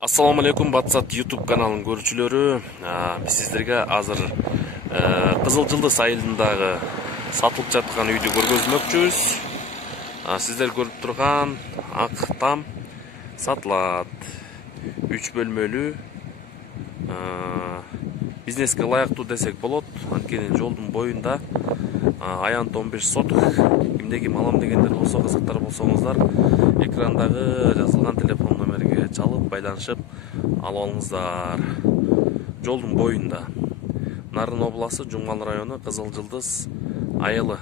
Assalamu алейкум, Батсат YouTube каналының көрүүчүлөрү. Биз сиздерге азыр Кызыл Жылдыз айылындагы сатылып жаткан үйдү көргөзмөкчүбүз. Сиздер көрүп турган ак там сатылат. 3 бөлмөлүү. Бизнеске ылайыктуу десек болот. Анткени жолдун боюнда аянт 15 соток. Кимде ким алам дегендер болсо, кызыктар болсоңуздар, экрандагы жазылган телефон номерге чалып байланышып алып алыңыздар. Жолдун боюнда. Нарын областы, Жумгал району, Кызыл Жылдыз айылы.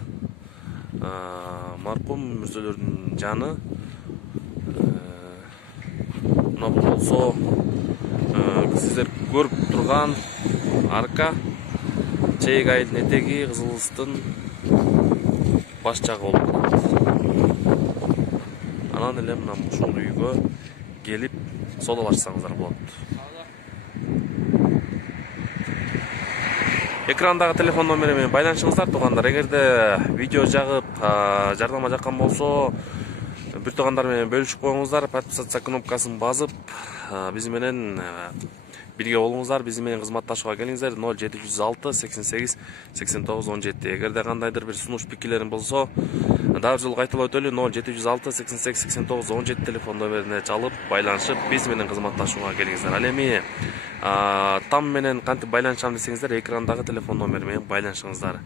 Маркум мүрзөлөрдүн жаны. Мына болсо сиздер көрүп турган арка Чейик айылдын этеги, Кызылыстын баш жагы болуп калат. Анан эле мына ушул үйгө келип саудалашсаңыздар болот. Экрандагы телефон номери менен байланышыңыздар, туугандар. Эгерде видео жагып, жардама жаккан болсо, бир туугандар менен бөлүшүп коюңуздар, подписаться кнопкасын басып, биз менен бирге болуңуздар, биз менен кызматташууга келиңиздер. 0706 88 89 17. Эгерде кандайдыр бир сунуш пикирлерин болсо, дагы жолу кайталап өтөлү. 0706 88 89 17 телефон номерине чалып, байланышып, биз менен кызматташууга келиңиздер. Ал эми там менен кантип байланышам десеңиздер, экрандагы телефон номери менен байланышыңыздар.